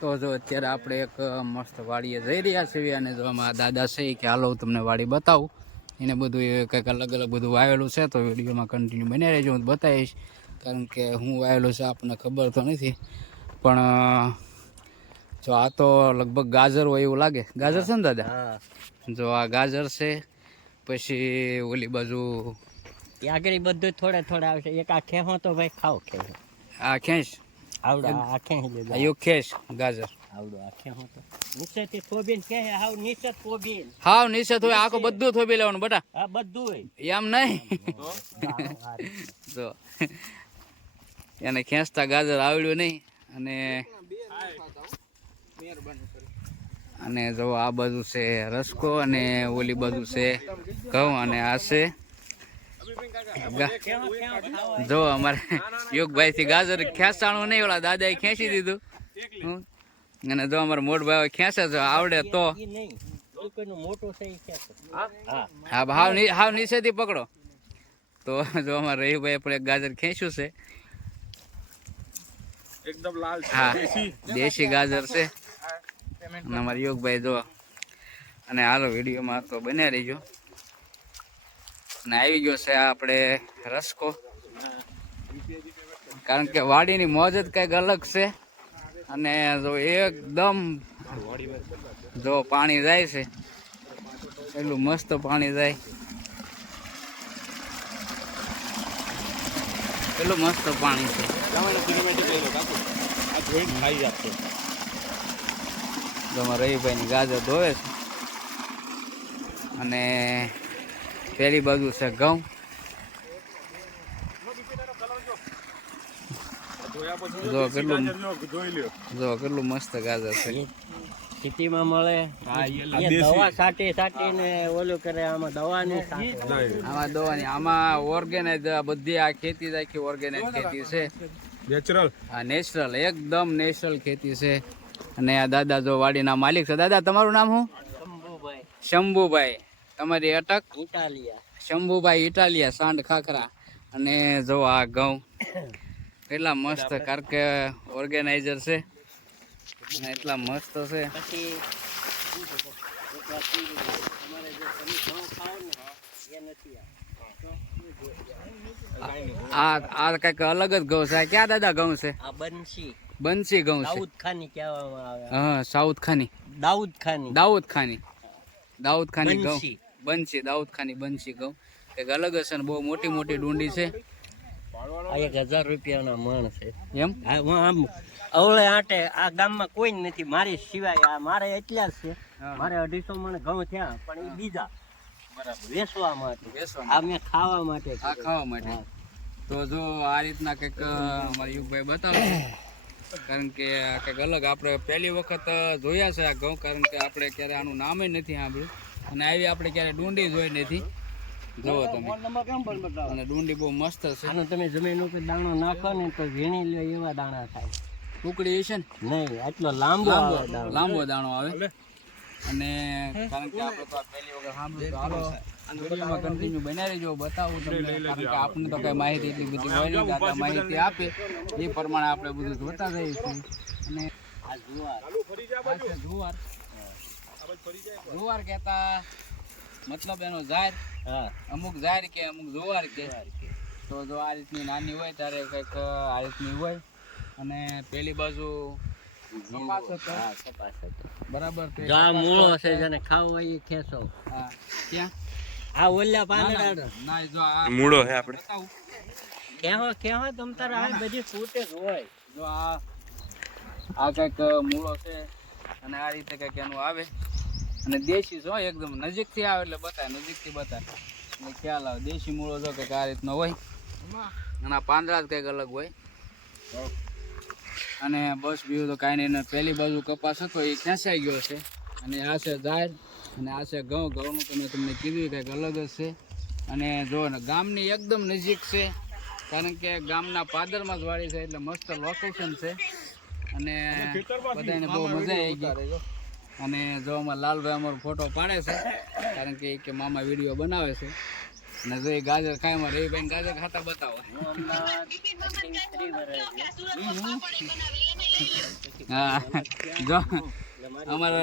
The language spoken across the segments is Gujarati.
તો જો અત્યારે આપણે એક મસ્ત વાડીએ જઈ રહ્યા છીએ અને જો આમાં દાદા છે કે હાલો હું તમને વાડી બતાવું. એને બધું એ કંઈક અલગ અલગ બધું વાવેલું છે તો વિડીયોમાં કન્ટિન્યુ બની રહેજો હું બતાવીશ. કારણ કે હું વાવેલું છે આપણને ખબર તો નથી. પણ જો આ તો લગભગ ગાજર હોય એવું લાગે. ગાજર છે ને દાદા? હા જો આ ગાજર છે પછી ઓલી બાજુ આગળ બધું થોડે થોડે આવશે. એક આ ખેહો તો ભાઈ ખાવ ખેહો આ ખેંચ? આવડો. આખે ખેહી લેજો આ યો ખેંચ ગાજર. આવડો આખે હો તો નીચેથી થોબીને કહે હાવ નીચે થોબીન. હાવ નીચે થોય આખું બધું થોભી લેવાનું બટા. આ બધું હોય. એમ નહીં. જો. એને ખેંચતા ગાજર આવડ્યું નહીં. અને અને જો આ બાજુ છે રસકો અને ઓલી બાજુ છે ઘઉં અને આ છે જો અમારે યોગભાઈ થી ગાજર ખેંચાણું નહીં ઓલા દાદાએ ખેંચી દીધું. અને જો અમારે મોટભાઈ ખેંચે છે આવડે તો. હા હાવ હાવ નીચેથી પકડો. તો જો અમારે રહીભાઈ પણ એક ગાજર ખેંચ્યું છે. એકદમ લાલ હા દેશી ગાજર છે. અને અમારા યોગભાઈ જો અને હાલો વિડીયોમાં તો બન્યા રહીજો. અને આવી ગયો છે આપણે રસકો કારણ કે વાડીની મોજ જ કંઈક અલગ છે. અને જો એકદમ જો પાણી જાય છે. એટલું મસ્ત પાણી જાય. એટલું મસ્ત પાણી છે. અમારા રવિભાઈની ગાજર ધોવે છે. અને પેલી બાજુ છે ઘઉં. જો કેટલું જો કેટલું મસ્ત ગાજર છે. સિટીમાં મળે. દવા છાંટી છાંટીને ઓલું કરે આમાં દવા નહીં છાંટે. નહીં આમાં દવાની. આમાં ઓર્ગેનાઇઝ બધી આ ખેતી આખી ઓર્ગેનાઇઝ ખેતી છે. નેચરલ આ નેચરલ એકદમ નેચરલ ખેતી છે. અને આ દાદા જો વાડીના માલિક છે. દાદા તમારું નામ શું? શંભુભાઈ. શંભુભાઈ. તમારી અટક? ઇટાલિયા. શંભુભાઈ ઇટાલિયા સાંડ ખાખરા. અને જો આ ઘઉં. કેટલા મસ્ત કારણ કે ઓર્ગેનાઇઝર છે. અને એટલા મસ્ત છે. આ. આ આ અલગ જ ઘઉં છે. આ ક્યાં દાદા ઘઉં છે? આ બંસી બંસી ઘઉં છે. દાઉદ ખાની કહેવામાં આવે. હા સાઉથ ખાની. દાઉદ ખાની. દાઉદ ખાની. દાઉદ ખાની ઘઉં. બંસી. બંસી દાઉદ ખાની બનશી ઘઉં એક અલગ હશે ને બહુ મોટી મોટી ડુંડી છે. આ એક હજાર રૂપિયાના માણ છે. એમ? હું આમ અવળે આટે આ ગામમાં કોઈ નથી. મારી સિવાય આ મારે એટલા જ છે. મારે અઢીસો મણ ઘઉં થયા પણ એ બીજા. વેચવા માટે. વેચવા આ મેં ખાવા માટે આ ખાવા માટે. તો જો આ રીતના કંઈક અમારા યુગભાઈ બતાવે. કારણ કે કંઈક અલગ. આપણે પહેલી વખત જોયા છે આ ઘઉં. કારણ કે આપણે ક્યારે આનું નામે નથી સાંભળ્યું. અને આવી આપણે ક્યારે ડુંડી જોઈ નથી. જુઓ તમે. અને ડુંડી બહુ મસ્ત છે. અને તમે જમીન ઉપર દાણો નાખો ને તો ઝીણી લે એવા દાણા થાય. ટુકડી છે ને? નહીં આટલો લાંબો લાંબો દાણો. આવે. અને કારણ કે આપણે તો આ પહેલી વખત સાંભળ્યું વિડીયોમાં કન્ટિન્યુ બનાવી રહેજો બતાવું તમને. કારણ કે આપણને તો કઈ માહિતી એટલી બધી હોય નહીં દાદા માહિતી આપે. એ પ્રમાણે આપણે બધું જોતા જઈશું અને આ જુવાર જુવાર. જુવાર કહેતા મતલબ એનો ઝાર અમુક ઝાર કે અમુક જુવાર કે. તો જો આ રીતની નાની હોય ત્યારે કંઈક આ રીતની હોય. અને પેલી બાજુ. બરાબર જો આ કપાસ મૂળો છે જેને ખાવું હોય એ ખેંચો. હા ક્યાં? આ ઓલા પાંદડા ના, જો આ મૂળો હે આપણે. કેહો કેહો તમ તાર આ બધી ફૂટે હોય. જો આ આ કંઈક મૂળો છે. અને આ રીતે કંઈક એનું આવે. અને દેશી જો એકદમ નજીકથી આવે એટલે બતાય નજીકથી બતાય. એટલે ખ્યાલ આવે દેશી મૂળો જો કંઈક આ રીતનો હોય અને આ પાંદડા જ કંઈક અલગ હોય. અને બસ બીજું તો કાંઈ નહીં પહેલી બાજુ કપાસ હતો એ ખેંચાઈ ગયો છે. અને આ છે ઝાડ અને આ છે ઘઉં. ઘઉંનું તો મેં તમને કીધું કંઈક અલગ જ છે. અને જો ને ગામની એકદમ નજીક છે કારણ કે ગામના પાદરમાં જ વાળી છે એટલે મસ્ત લોકેશન છે. અને બધાને બહુ મજા આવી ગઈ. અને જો અમારા લાલભાઈ અમારો ફોટો પાડે છે, કારણ કે કે મામા વીડિયો બનાવે છે. અને જો એ ગાજર ખાય એમાં રવિભાઈ ગાજર ખાતા બતાવો. હું, જો, અમારે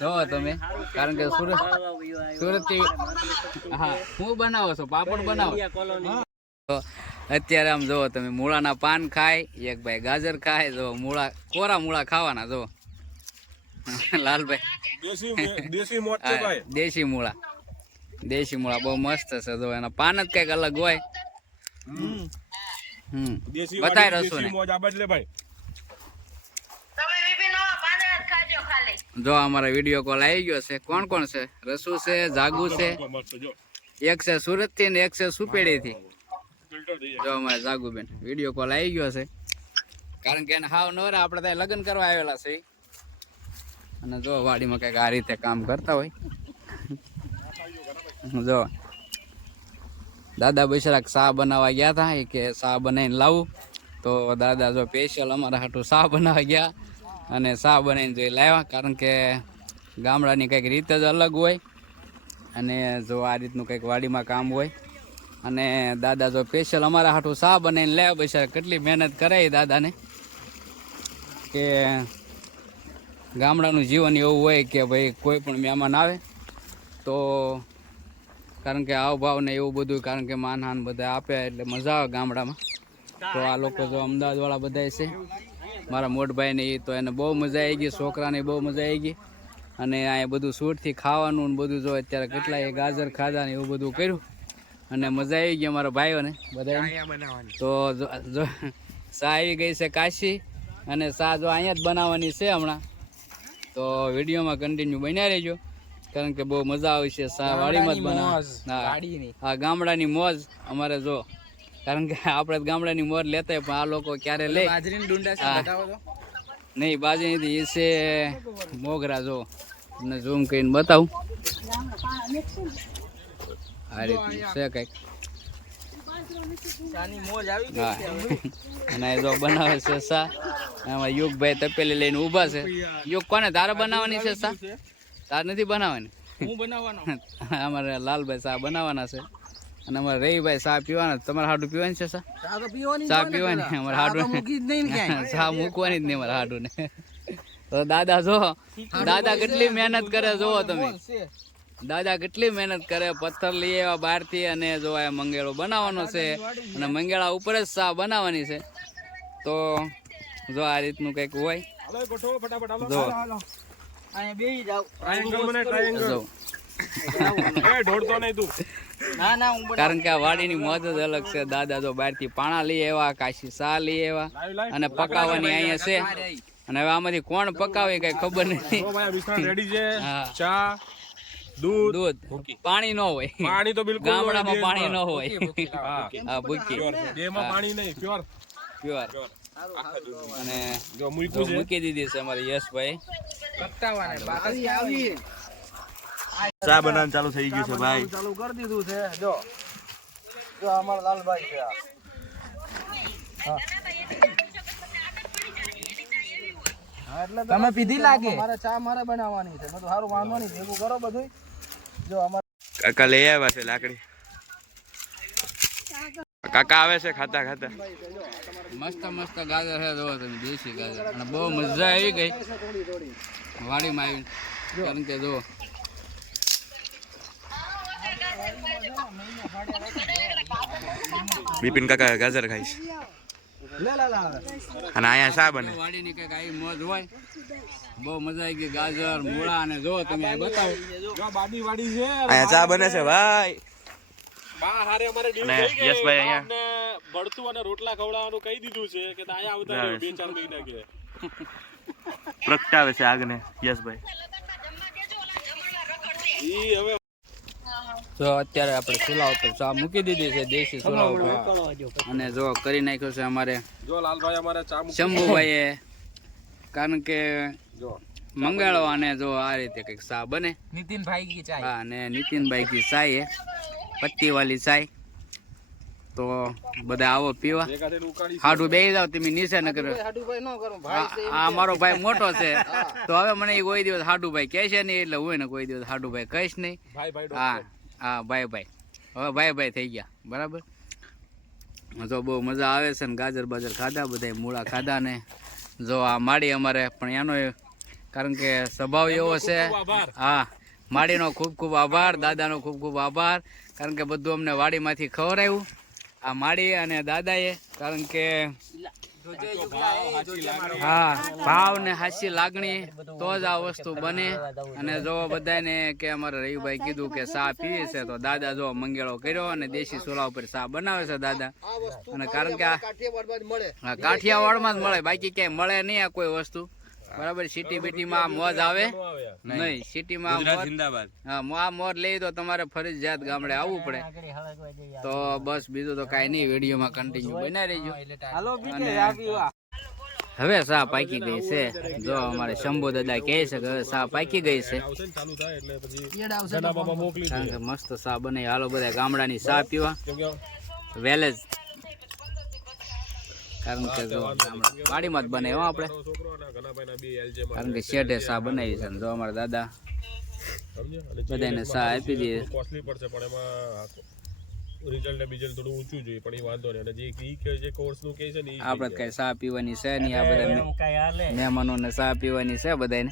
જોવો તમે, કારણ કે સુરત સુરતથી હા, હું બનાવો છો, પાપડ બનાવો. અત્યારે આમ જોવો તમે, મૂળાના પાન ખાય, એક ભાઈ ગાજર ખાય, જો મૂળા, કોરા મૂળા ખાવાના જો લાલભાઈ. દેશી દેશી મોટ છે ભાઈ. દેશી મૂળા. દેશી મૂળા બહુ મસ્ત છે જો એના પાન જ કંઈક અલગ હોય. હમ. દેશી બતાય રસો ને મોજ આ લે ભાઈ જો અમારા વીડિયો કોલ આવી ગયો છે. કોણ કોણ છે? રસુ છે જાગુ છે. એક છે સુરતથી ને એક છે સુપેડી થી જો અમારે જાગુબેન. વીડિયો કોલ આવી ગયો છે. કારણ કે એને હાવ નવરા આપણે ત્યાં લગ્ન કરવા આવેલા છે. અને જો વાડીમાં કંઈક આ રીતે કામ કરતા હોય. જો દાદા બૈસરાક શાહ બનાવવા ગયા હતા એ કે શાહ બનાવીને લાવું. તો દાદા જો સ્પેશિયલ અમારા હાટું શાહ બનાવવા ગયા અને શાહ બનાવીને જોઈ લાવ્યા, કારણ કે ગામડાની કંઈક રીત જ અલગ હોય અને જો આ રીતનું કંઈક વાડીમાં કામ હોય. અને દાદા જો સ્પેશિયલ અમારા હાટું શાહ બનાવીને લાવ્યા બૈસરાક કેટલી મહેનત કરાવી દાદાને કે ગામડાનું જીવન એવું હોય કે ભાઈ કોઈ પણ મહેમાન આવે, તો કારણ કે આવભાવ ને એવું બધું, કારણ કે માનહાન બધા આપે એટલે મજા આવે ગામડામાં. તો આ લોકો જો અમદાવાદવાળા બધા છે. મારા મોટભાઈ ને એ તો એને બહુ મજા આવી ગઈ, છોકરાને બહુ મજા આવી ગઈ. અને અહીંયા બધું સૂટથી ખાવાનું ને બધું જો અત્યારે કેટલાય ગાજર ખાધા ને એવું બધું કર્યું. અને મજા આવી ગઈ અમારા ભાઈઓને બધા તો જો સા આવી ગઈ છે કાશી અને સા જો અહીંયા જ બનાવવાની છે હમણાં. તો વિડીયોમાં કન્ટિન્યુ બન્યા રહેજો. કારણ કે બહુ મજા આવે છે. વાડીમાં જ બનાવ હા. ગામડાની મોજ અમારે જો. કારણ કે આપણે ગામડાની મોજ લેતા પણ આ લોકો ક્યારે લે. નહીં બાજરી નથી એ છે મોગરા જો. તમને ઝૂમ કરીને બતાવું. આ રીતનું છે કંઈક. અને જો બનાવે છે સા એમાં યુગભાઈ તપેલી લઈને ઊભા છે. યુગ કોને? તારે બનાવવાની છે સા તાર નથી બનાવવાની? હું બનાવવાનો. અમારે લાલભાઈ સા બનાવવાના છે. અને અમારે રહીભાઈ સા પીવાના તમારે હાડું પીવાની છે સા સા પીવાની અમારે હાડું ચા મૂકવાની જ નહીં અમારે હાડું ને તો દાદા જો દાદા કેટલી મહેનત કરે જોવો તમે. દાદા કેટલી મહેનત કરે પથ્થર લઈ આવ્યા બહારથી અને જો આ મંગેળો બનાવવાનો છે અને મંગેળા ઉપર જ સા બનાવવાની છે. તો જો આ રીતનું કંઈક હોય. હાલો ગોઠવો ફટાફટ હાલો. જો. અહીંયા બેહી જાવ ટ્રાયેંગલ બને ટ્રાયેંગલ જો એ ઢોળતો નહીં તું. ના ના હું કારણ કે આ વાડીની મોજ જ અલગ છે. દાદા જો બહારથી પાણા લઈ આવ્યા કાશી સા લઈ આવ્યા અને પકાવવાની અહીંયા છે. અને હવે આમાંથી કોણ પકાવે કઈ ખબર નથી. રેડી છે. ચા. દૂધ. દૂધ. પાણી ન હોય. પાણી તો બિલકુલ ગામડામાં પાણી ન હોય. હા. ભૂકી. બેમાં પાણી નહીં પ્યોર. પ્યોર. અને જો મૂકી છે. મૂકી દીધી છે અમારી યશભાઈ. ચા બનાવવાનું ચાલુ થઈ ગયું છે ભાઈ. ચાલુ કરી દીધું છે. જો. જો અમાર લાલભાઈ છે. આ. હા, તમે પીધી લાગે? મારે ચા મારે બનાવવાની છે. બધું સારું વાંધો નહીં ભેગું કરો બધું જો અમારે કાકા લઈ આવ્યા છે લાકડી. કાકા આવે છે ખાતા ખાતા. મસ્ત મસ્ત ગાજર છે જોવો તમે દેશી ગાજર. અને બહુ મજા આવી ગઈ. વાડીમાં આવી કારણ કે જો બિપિન કાકા ગાજર ખાઈશ અને અહીંયા શા બને? વાડીની કંઈક આવી મોજ હોય. બહુ મજા આવી ગઈ. ગાજર મૂળા અને જો તમે બતાવો. જો બાડી વાડી છે. અહીંયા ચા બને છે ભાઈ. બા હારે અમારે થઈ ગઈ. યશભાઈ અહીંયા. અને રોટલા ખવડાવવાનું કહી દીધું છે કે અહીંયા આવતા રહ્યો બે ચાર મહિના કે. પ્રગટાવે છે આગને યશભાઈ. ઈ હવે તો અત્યારે આપણે ચૂલા ઉપર ચા મૂકી દીધી છે દેશી ચૂલા ઉપર. અને જો કરી નાખ્યો છે અમારે જો લાલભાઈ અમારે ચા મૂકી શંભુભાઈએ. કારણ કે જો. મંગાળો અને જો આ રીતે કંઈક ચા બને. નીતિનભાઈ કી ચા હા અને નીતિનભાઈ કી ચા એ. પત્તી વાળી ચા તો બધા આવો પીવા. હાડું બે જાવ તમે નીચે ન કરો હાડુભાઈ ન કરું આ આ મારો ભાઈ મોટો છે. તો હવે મને કોઈ દિવસ હાડુભાઈ કહે છે નહીં એટલે હું એને કોઈ દિવસ હાડુભાઈ કહીશ નહીં. હા. હા ભાઈ ભાઈ. હવે ભાઈ ભાઈ થઈ ગયા. બરાબર? તો બહુ મજા આવે છે ને ગાજર બાજર ખાધા બધા મૂળા ખાધા ને. જો આ માડી અમારે પણ એનો કારણ કે સ્વભાવ એવો છે હા માડીનો ખૂબ ખૂબ આભાર દાદાનો ખૂબ ખૂબ આભાર. કારણ કે બધું અમને વાડીમાંથી ખવડાવ્યું આ માડી અને દાદાએ કારણ કે હા ભાવ ને હાસી લાગણી. તો જ આ વસ્તુ બને. અને જો બધાને કે અમારે રવિભાઈ કીધું કે ચા પીએ છે તો દાદા જો મંગેળો કર્યો અને દેશી ચૂલા ઉપર ચા બનાવે છે દાદા. અને કારણ કે કાઠિયાવાડમાં કાઠિયાવાડમાં જ મળે બાકી ક્યાંય મળે નહીં આ કોઈ વસ્તુ. બરાબર સિટી બીટીમાં મોજ આવે? નહીં સિટીમાં મોજ જિંદાબાદ હા મો- આ મોર લઈ તો તમારે ફરજિયાત ગામડે આવવું પડે. તો બસ બીજું તો કાંઈ નહીં વિડીયોમાં કન્ટિન્યુ બનાવી રહેજો. હવે સા પાકી ગઈ છે. જો અમારે શંભુ દાદા કહે છે કે હવે સા પાકી ગઈ છે. આવશે ને ચાલુ થાય એટલે પછી ઈયળ આવશે તો જનાબામાં મોકલી કારણ કે મસ્ત સા બને. હાલો બધા ગામડાની સા પીવા. વેલેજ. કારણ કે જો વાડીમાં જ બનાવ્યો હો આપણે. મારો છોકરો અને ઘનાભાઈના બે LJ માં કારણ કે શેઠે સા બનાવી છે ને જો અમારા દાદા બધાને સા આપી દઈએ કોસ્ટલી પડશે પણ એમાં રિઝલ્ટ બીજલ થોડું ઊંચું જોઈએ પણ એ વાંધો નહીં. જે ઈ કે જે કોર્સનું કહે છે ને આપણે કઈ સા પીવાની છે નહીં આ બધા મહેમાનોને સા પીવાની છે બધાને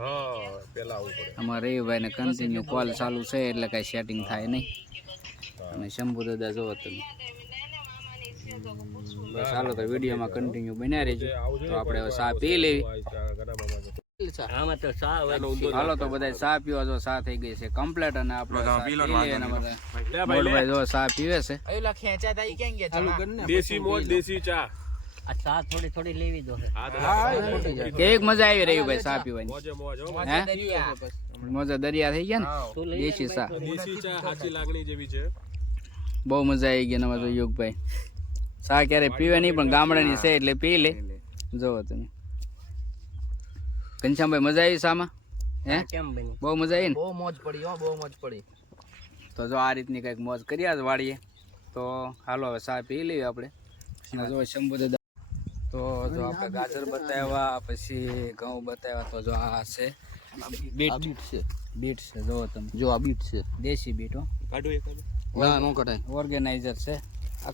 હા પેલા આવવું પડે. અમારે રવિભાઈ ને કન્ટિન્યુ કોલ ચાલુ છે એટલે કઈ સેટિંગ થાય નહીં. અને શંભુ દાદા જોવો તમે. બસ હાલો તો વિડીયોમાં કન્ટિન્યુ બન્યા રહેજો. તો આપણે હવે ચા પી લેવી હાલો તો બધા ચા પીવા જો ચા થઈ ગઈ છે કમ્પ્લેટ અને આપણે જો ચા પીવે છે. દેશી મોજ દેશી ચા. મજા આવી રહી ભાઈ ચા. પીવાની. મોજે મોજ હો હે? મજા દરિયા થઈ ગયા ને? દેશી ચા દેશી ચા સાચી લાગણી જેવી છે. બહુ મજા આવી ગઈ ને યોગભાઈ તો યુગભાઈ. ચા ક્યારે પીવે નહીં પણ ગામડાની છે એટલે પી લે. જોવો તમે. ઘનશ્યામભાઈ મજા આવી સામા? હે? બહુ મજા આવી ને? બહુ મોજ પડી હો બહુ મોજ પડી. તો જો આ રીતની કંઈક મોજ કરી આજ વાળીએ તો હાલો હવે સા પી લઈએ આપણે. જો શંભુ દાદા તો જો આપણે ગાજર બતાવ્યા પછી ઘઉં બતાવ્યા તો જો આ છે. બીટ છે. બીટ છે જો તમે. જો આ બીટ છે. દેશી બીટ હો. કાઢો કાઢો ના નો કટાય ઓર્ગેનાઇઝર છે.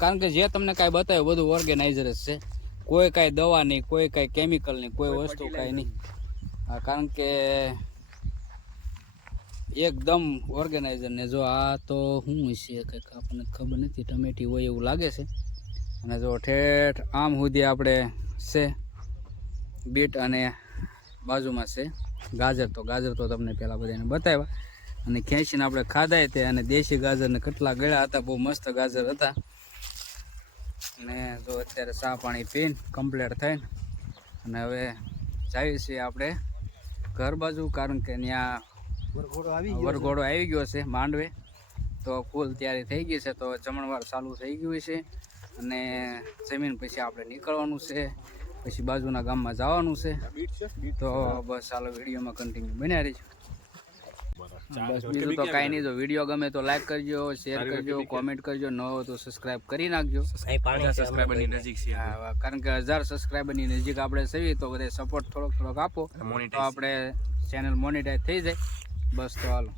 કારણ કે જે તમને કાંઈ બતાવ્યું બધું ઓર્ગેનાઇઝર જ છે. કોઈ કાંઈ દવા નહીં કોઈ કાંઈ કેમિકલ નહીં કોઈ વસ્તુ કાંઈ નહીં. આ કારણ કે એકદમ ઓર્ગેનાઇઝર ને જો આ તો શું છે કંઈક આપણને ખબર નથી ટમેટી હોય એવું લાગે છે. અને જો ઠેઠ આમ સુધી આપણે છે બીટ અને બાજુમાં છે. ગાજર તો ગાજર તો તમને પહેલાં બધાને બતાવ્યા. અને ખેંચીને આપણે ખાધા તે અને દેશી ગાજરને કેટલા ગળ્યા હતા બહુ મસ્ત ગાજર હતા. અને જો અત્યારે ચા પાણી પીને કમ્પ્લીટ થઈને અને હવે જઈએ છીએ આપણે ઘર બાજુ કારણ કે ત્યાં વરઘોડો આવી ગયો છે. માંડવે. તો ફૂલ તૈયારી થઈ ગઈ છે તો જમણવાર ચાલુ થઈ ગયું છે અને જમીન પછી આપણે નીકળવાનું છે પછી બાજુના ગામમાં જવાનું છે. તો બસ ચાલો વિડીયોમાં કન્ટિન્યુ બન્યા રહીશું બસ બીજું તો કાંઈ નહીં જો વીડિયો ગમે તો લાઈક કરજો શેર કરજો કોમેન્ટ કરજો ન હોય તો સબસ્ક્રાઇબ કરી નાખજો. સબસ્ક્રાઈબરની નજીક છે હા, કારણ કે હજાર સબસ્ક્રાઈબરની નજીક આપણે સવી તો બધા સપોર્ટ થોડોક થોડોક આપો. તો આપણે ચેનલ મોનિટાઈઝ થઈ જાય. બસ તો હાલો.